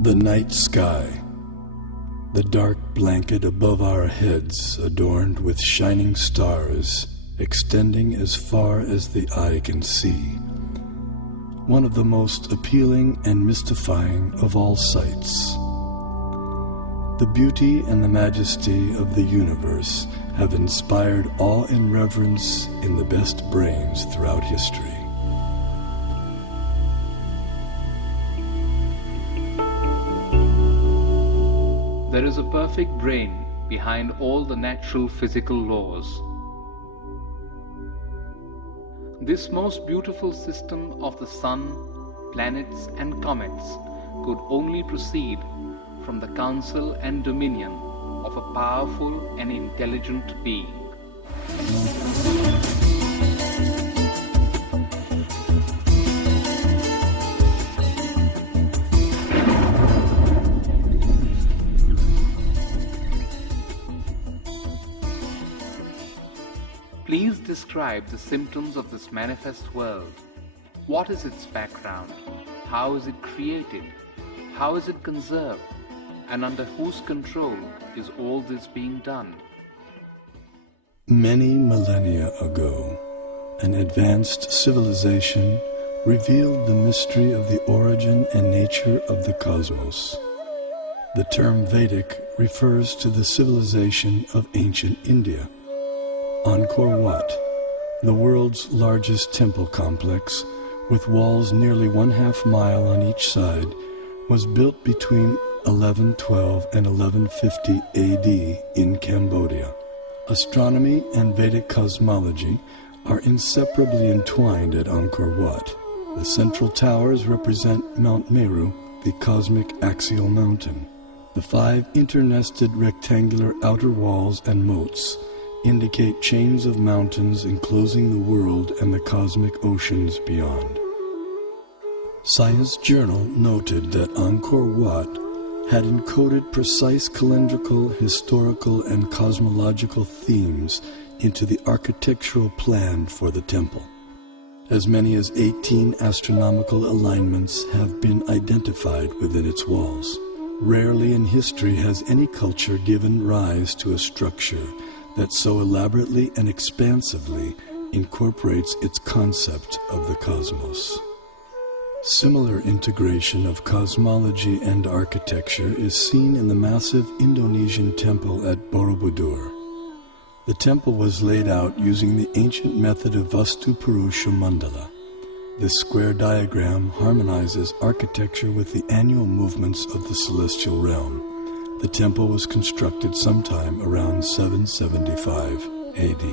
The night sky, the dark blanket above our heads adorned with shining stars extending as far as the eye can see. One of the most appealing and mystifying of all sights. The beauty and the majesty of the universe have inspired awe and reverence in the best brains throughout history. There is a perfect brain behind all the natural physical laws. This most beautiful system of the sun, planets and comets could only proceed from the counsel and dominion of a powerful and intelligent being. Please describe the symptoms of this manifest world. What is its background? How is it created? How is it conserved? And under whose control is all this being done? Many millennia ago, an advanced civilization revealed the mystery of the origin and nature of the cosmos. The term Vedic refers to the civilization of ancient India. Angkor Wat, the world's largest temple complex, with walls nearly 1/2 mile on each side, was built between 1112 and 1150 AD in Cambodia. Astronomy and Vedic cosmology are inseparably entwined at Angkor Wat. The central towers represent Mount Meru, the cosmic axial mountain. The 5 internested rectangular outer walls and moats indicate chains of mountains enclosing the world and the cosmic oceans beyond. Science Journal noted that Angkor Wat had encoded precise calendrical, historical, and cosmological themes into the architectural plan for the temple. As many as 18 astronomical alignments have been identified within its walls. Rarely in history has any culture given rise to a structure that so elaborately and expansively incorporates its concept of the cosmos. Similar integration of cosmology and architecture is seen in the massive Indonesian temple at Borobudur. The temple was laid out using the ancient method of Vastu Purusha Mandala. This square diagram harmonizes architecture with the annual movements of the celestial realm. The temple was constructed sometime around 775 AD.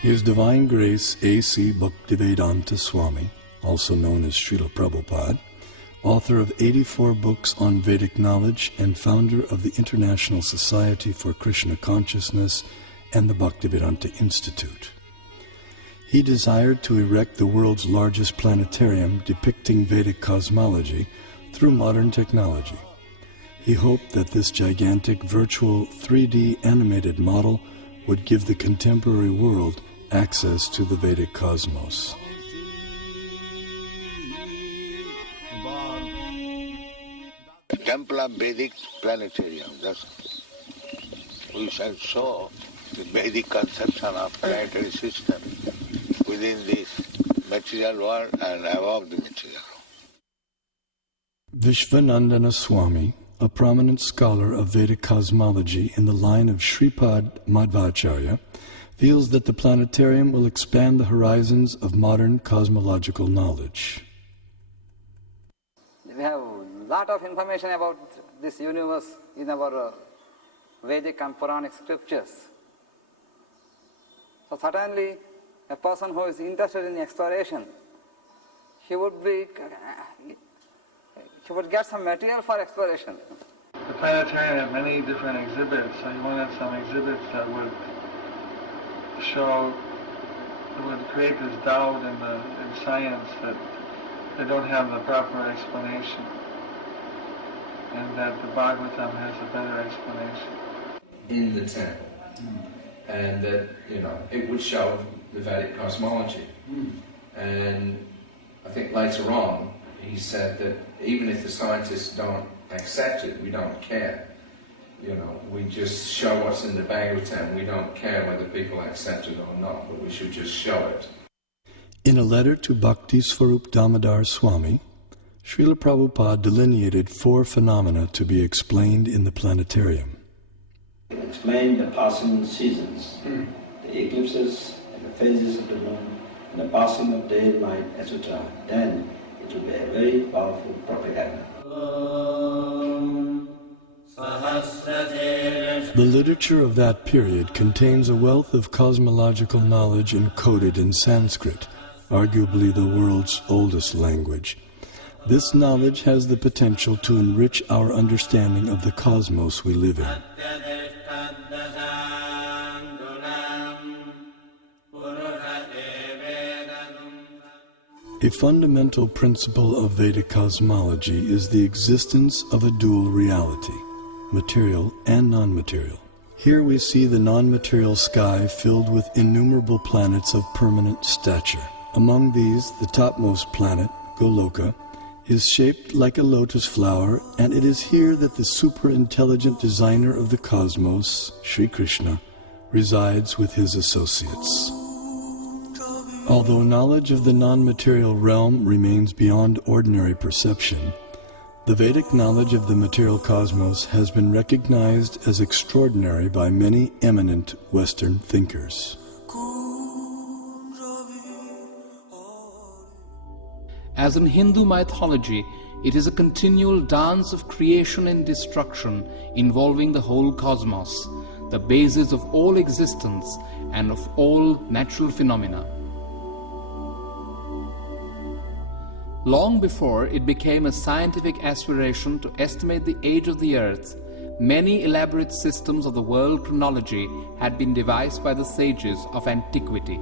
His Divine Grace A.C. Bhaktivedanta Swami, also known as Srila Prabhupada, author of 84 books on Vedic knowledge and founder of the International Society for Krishna Consciousness and the Bhaktivedanta Institute. He desired to erect the world's largest planetarium depicting Vedic cosmology through modern technology. He hoped that this gigantic virtual 3D animated model would give the contemporary world access to the Vedic cosmos. Temple of Vedic Planetarium. We shall show the Vedic conception of planetary system within this material world and above the material world. Vishvanandana Swami, a prominent scholar of Vedic cosmology in the line of Shripad Madhvacharya, feels that the planetarium will expand the horizons of modern cosmological knowledge. We have a lot of information about this universe in our Vedic and Puranic scriptures. So certainly a person who is interested in exploration, he would get some material for exploration. The planetarium had many different exhibits, so you want to have some exhibits that would create this doubt in science that they don't have the proper explanation, and that the Bhagavatam has a better explanation. In the temple, and that, it would show the Vedic cosmology. And I think later on, he said that even if the scientists don't accept it, we don't care. We just show what's in the Bhagavatam. We don't care whether people accept it or not, but we should just show it. In a letter to Bhakti Swarup Damodar Swami, Srila Prabhupada delineated 4 phenomena to be explained in the planetarium. Explain the passing seasons, the eclipses and the phases of the moon, and the passing of day and night, etc. Then it will be a very powerful propaganda. The literature of that period contains a wealth of cosmological knowledge encoded in Sanskrit, arguably the world's oldest language. This knowledge has the potential to enrich our understanding of the cosmos we live in. A fundamental principle of Vedic cosmology is the existence of a dual reality, material and non-material. Here we see the non-material sky filled with innumerable planets of permanent stature. Among these, the topmost planet, Goloka, is shaped like a lotus flower, and it is here that the super-intelligent designer of the cosmos, Sri Krishna, resides with his associates. Although knowledge of the non-material realm remains beyond ordinary perception, the Vedic knowledge of the material cosmos has been recognized as extraordinary by many eminent Western thinkers. As in Hindu mythology, it is a continual dance of creation and destruction involving the whole cosmos, the basis of all existence and of all natural phenomena. Long before it became a scientific aspiration to estimate the age of the earth, many elaborate systems of the world chronology had been devised by the sages of antiquity.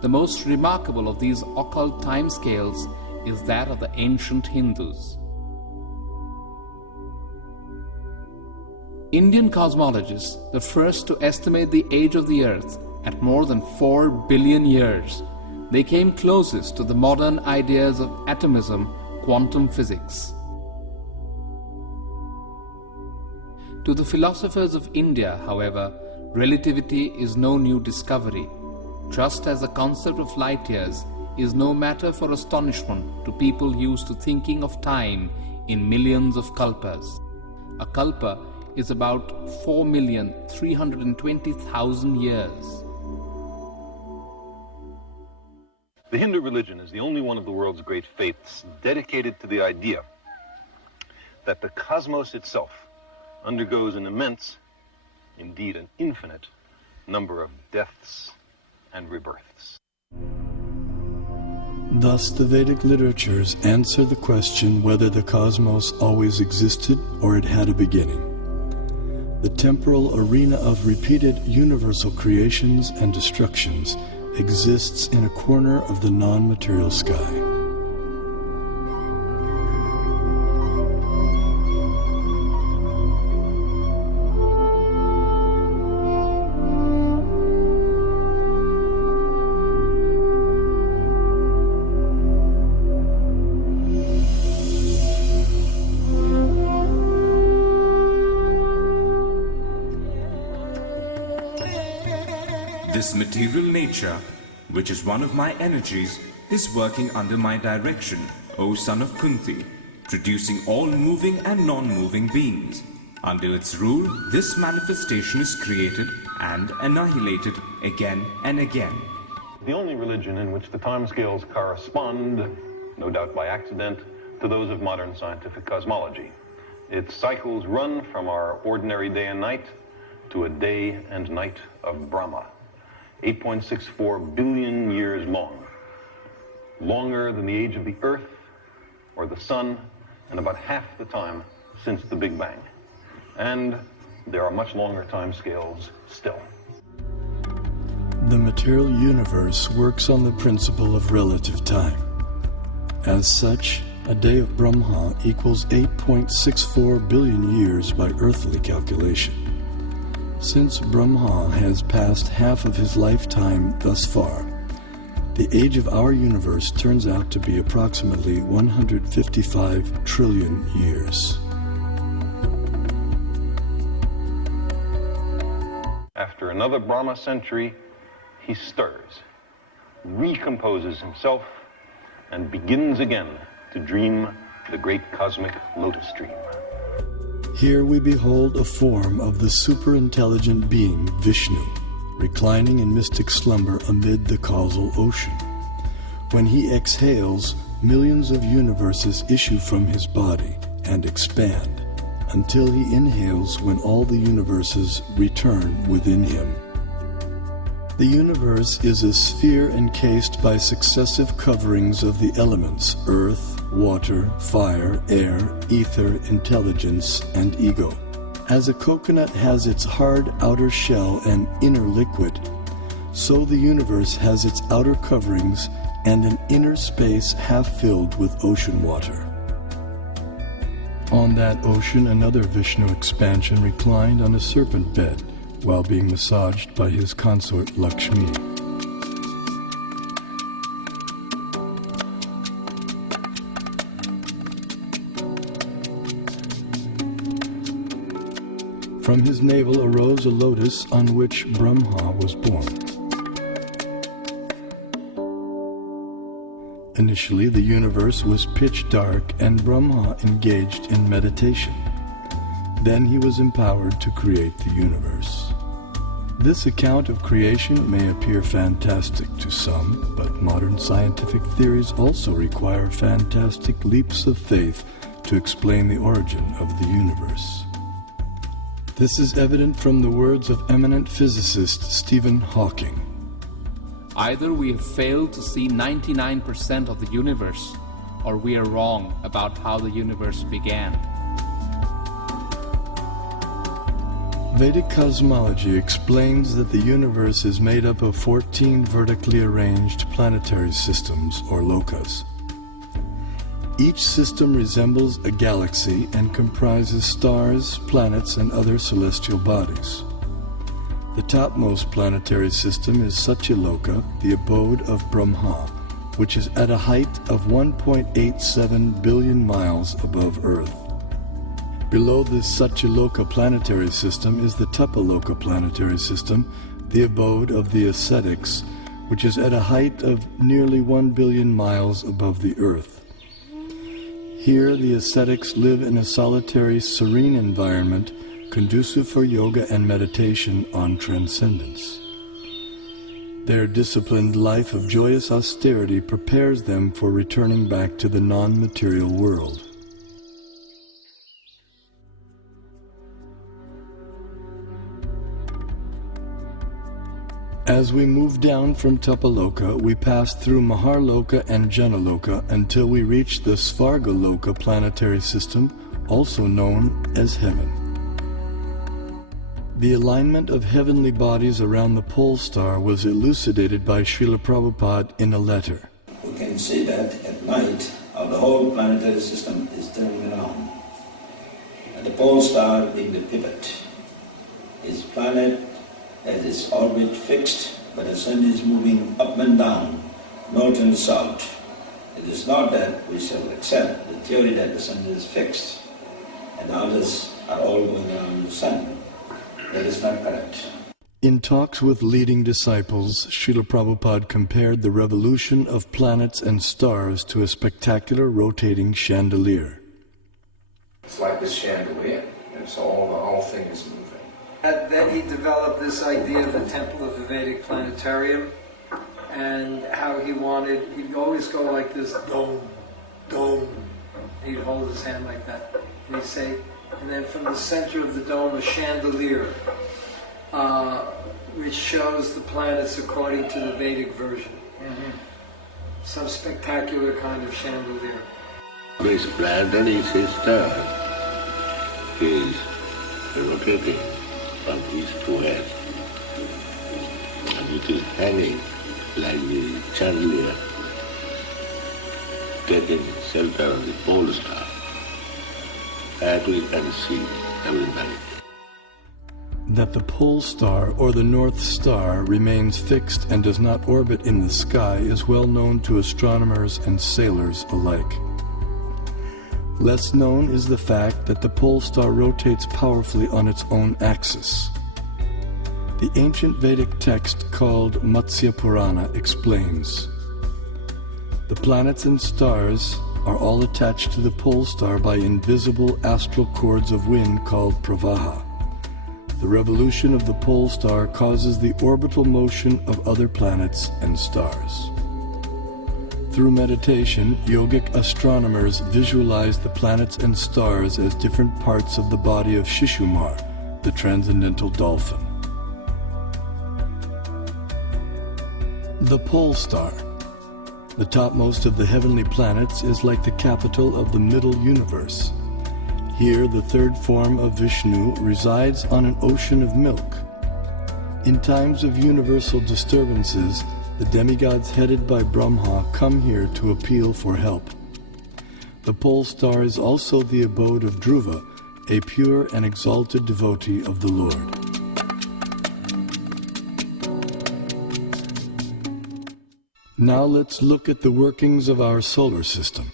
The most remarkable of these occult timescales is that of the ancient Hindus. Indian cosmologists, the first to estimate the age of the earth at more than 4 billion years, they came closest to the modern ideas of atomism, quantum physics. To the philosophers of India, however, relativity is no new discovery, just as the concept of light years is no matter for astonishment to people used to thinking of time in millions of kalpas. A kalpa is about 4,320,000 years. The Hindu religion is the only one of the world's great faiths dedicated to the idea that the cosmos itself undergoes an immense, indeed an infinite, number of deaths and rebirths. Thus, the Vedic literatures answer the question whether the cosmos always existed or it had a beginning. The temporal arena of repeated universal creations and destructions exists in a corner of the non-material sky. This material nature, which is one of my energies, is working under my direction, O son of Kunti, producing all moving and non-moving beings. Under its rule, this manifestation is created and annihilated again and again. The only religion in which the timescales correspond, no doubt by accident, to those of modern scientific cosmology. Its cycles run from our ordinary day and night to a day and night of Brahma. 8.64 billion years long, longer than the age of the Earth or the Sun, and about half the time since the Big Bang. And there are much longer time scales still. The material universe works on the principle of relative time. As such, a day of Brahma equals 8.64 billion years by earthly calculation. Since Brahma has passed half of his lifetime thus far, the age of our universe turns out to be approximately 155 trillion years. After another Brahma century, he stirs, recomposes himself, and begins again to dream the great cosmic lotus dream. Here we behold a form of the superintelligent being Vishnu, reclining in mystic slumber amid the causal ocean. When he exhales, millions of universes issue from his body and expand, until he inhales when all the universes return within him. The universe is a sphere encased by successive coverings of the elements earth, water, fire, air, ether, intelligence, and ego. As a coconut has its hard outer shell and inner liquid, so the universe has its outer coverings and an inner space half filled with ocean water. On that ocean, another Vishnu expansion reclined on a serpent bed while being massaged by his consort Lakshmi. From his navel arose a lotus on which Brahma was born. Initially, the universe was pitch dark and Brahma engaged in meditation. Then he was empowered to create the universe. This account of creation may appear fantastic to some, but modern scientific theories also require fantastic leaps of faith to explain the origin of the universe. This is evident from the words of eminent physicist Stephen Hawking. Either we have failed to see 99% of the universe, or we are wrong about how the universe began. Vedic cosmology explains that the universe is made up of 14 vertically arranged planetary systems, or lokas. Each system resembles a galaxy and comprises stars, planets, and other celestial bodies. The topmost planetary system is Satyaloka, the abode of Brahma, which is at a height of 1.87 billion miles above Earth. Below this Satyaloka planetary system is the Tapaloka planetary system, the abode of the ascetics, which is at a height of nearly 1 billion miles above the Earth. Here, the ascetics live in a solitary, serene environment conducive for yoga and meditation on transcendence. Their disciplined life of joyous austerity prepares them for returning back to the non-material world. As we move down from Tapaloka, we pass through Maharloka and Janaloka until we reach the Svargaloka planetary system, also known as heaven. The alignment of heavenly bodies around the pole star was elucidated by Srila Prabhupada in a letter. We can see that at night how the whole planetary system is turning around. And the pole star being the pivot. Its planet has its orbit fixed, but the sun is moving up and down, north and south. It is not that we shall accept the theory that the sun is fixed and others are all going around the sun. That is not correct. In talks with leading disciples, Srila Prabhupada compared the revolution of planets and stars to a spectacular rotating chandelier. It's like this chandelier, and so the whole thing is moving. And then he developed this idea of the temple of the Vedic planetarium, and how he'd always go like this, dome, dome. He'd hold his hand like that, and he'd say, and then from the center of the dome, a chandelier, which shows the planets according to the Vedic version. Some spectacular kind of chandelier. This planetary system is rotating from east to west, and it is hanging like the chandelier, taking shelter of the pole star, that we can see every night. That the pole star or the North Star remains fixed and does not orbit in the sky is well known to astronomers and sailors alike. Less known is the fact that the pole star rotates powerfully on its own axis. The ancient Vedic text called Matsya Purana explains, "The planets and stars are all attached to the pole star by invisible astral cords of wind called pravaha. The revolution of the pole star causes the orbital motion of other planets and stars." Through meditation, yogic astronomers visualize the planets and stars as different parts of the body of Shishumar, the transcendental dolphin. The pole star, the topmost of the heavenly planets, is like the capital of the middle universe. Here, the third form of Vishnu resides on an ocean of milk. In times of universal disturbances, the demigods headed by Brahma come here to appeal for help. The pole star is also the abode of Dhruva, a pure and exalted devotee of the Lord. Now let's look at the workings of our solar system.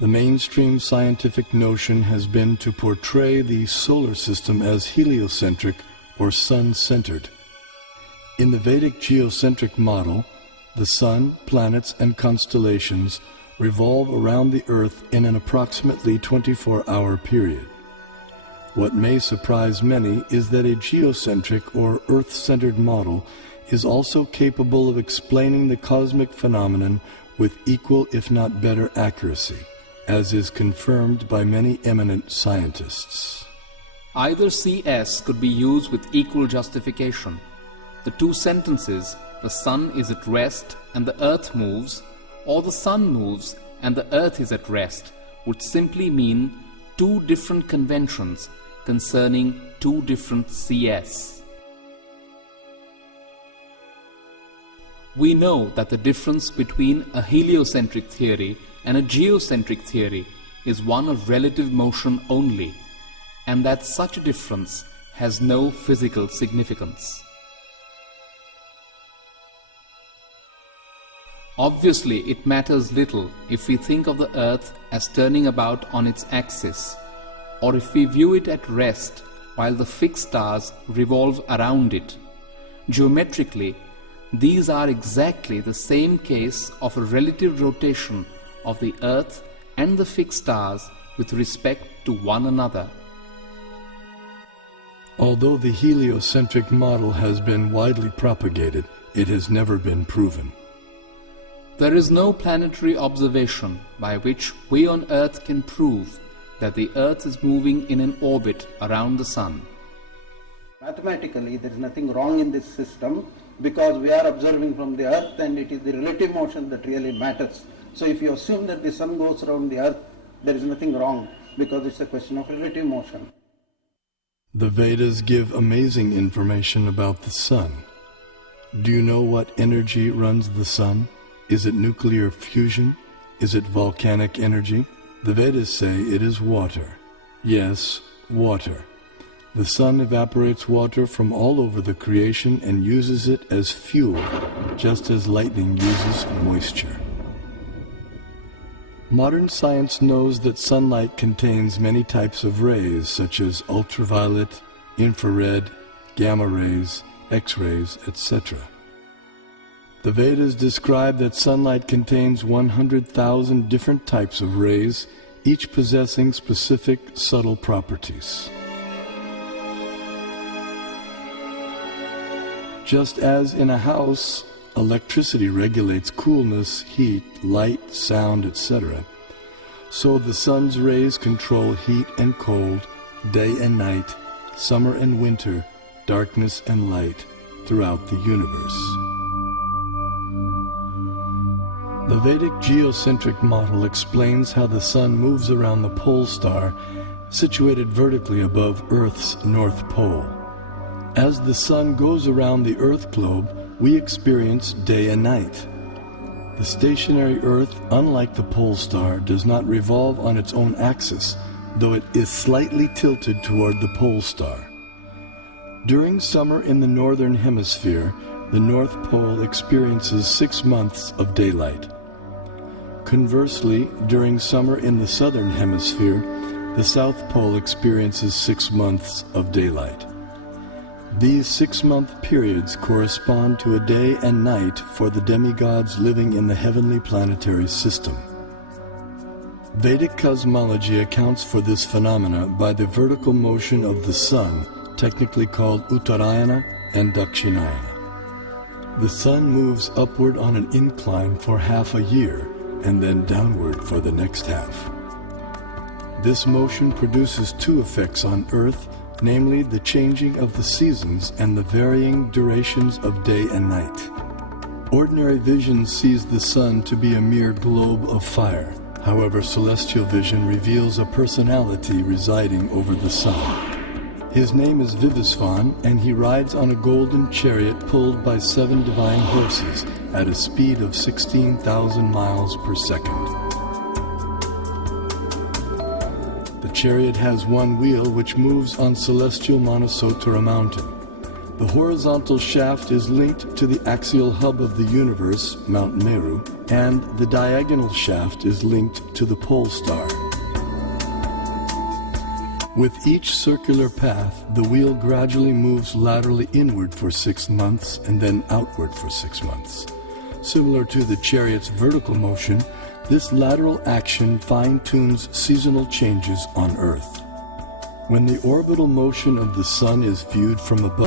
The mainstream scientific notion has been to portray the solar system as heliocentric or sun-centered. In the Vedic geocentric model, the sun, planets, and constellations revolve around the Earth in an approximately 24-hour period. What may surprise many is that a geocentric or Earth-centered model is also capable of explaining the cosmic phenomenon with equal if not better accuracy, as is confirmed by many eminent scientists. Either CS could be used with equal justification. The two sentences, "the sun is at rest and the earth moves," or "the sun moves and the earth is at rest," would simply mean two different conventions concerning two different CS. We know that the difference between a heliocentric theory and a geocentric theory is one of relative motion only, and that such a difference has no physical significance. Obviously, it matters little if we think of the Earth as turning about on its axis, or if we view it at rest while the fixed stars revolve around it. Geometrically, these are exactly the same case of a relative rotation of the Earth and the fixed stars with respect to one another. Although the heliocentric model has been widely propagated, it has never been proven. There is no planetary observation by which we on Earth can prove that the Earth is moving in an orbit around the Sun. Mathematically, there is nothing wrong in this system because we are observing from the Earth and it is the relative motion that really matters. So if you assume that the Sun goes around the Earth, there is nothing wrong because it's a question of relative motion. The Vedas give amazing information about the Sun. Do you know what energy runs the Sun? Is it nuclear fusion? Is it volcanic energy? The Vedas say it is water. Yes, water. The Sun evaporates water from all over the creation and uses it as fuel, just as lightning uses moisture. Modern science knows that sunlight contains many types of rays, such as ultraviolet, infrared, gamma rays, X-rays, etc. The Vedas describe that sunlight contains 100,000 different types of rays, each possessing specific subtle properties. Just as in a house, electricity regulates coolness, heat, light, sound, etc., so the sun's rays control heat and cold, day and night, summer and winter, darkness and light throughout the universe. The Vedic geocentric model explains how the Sun moves around the pole star situated vertically above Earth's North Pole. As the Sun goes around the Earth globe, we experience day and night. The stationary Earth, unlike the pole star, does not revolve on its own axis, though it is slightly tilted toward the pole star. During summer in the northern hemisphere, the North Pole experiences 6 months of daylight. Conversely, during summer in the southern hemisphere, the South Pole experiences 6 months of daylight. These 6-month periods correspond to a day and night for the demigods living in the heavenly planetary system. Vedic cosmology accounts for this phenomena by the vertical motion of the sun, technically called Uttarayana and Dakshinayana. The sun moves upward on an incline for half a year and then downward for the next half. This motion produces two effects on Earth, namely the changing of the seasons and the varying durations of day and night. Ordinary vision sees the sun to be a mere globe of fire. However, celestial vision reveals a personality residing over the sun. His name is Vivasvan, and he rides on a golden chariot pulled by 7 divine horses at a speed of 16,000 miles per second. The chariot has one wheel which moves on celestial Manasottara mountain. The horizontal shaft is linked to the axial hub of the universe, Mount Meru, and the diagonal shaft is linked to the pole star. With each circular path, the wheel gradually moves laterally inward for 6 months and then outward for 6 months. Similar to the chariot's vertical motion, this lateral action fine-tunes seasonal changes on Earth. When the orbital motion of the sun is viewed from above,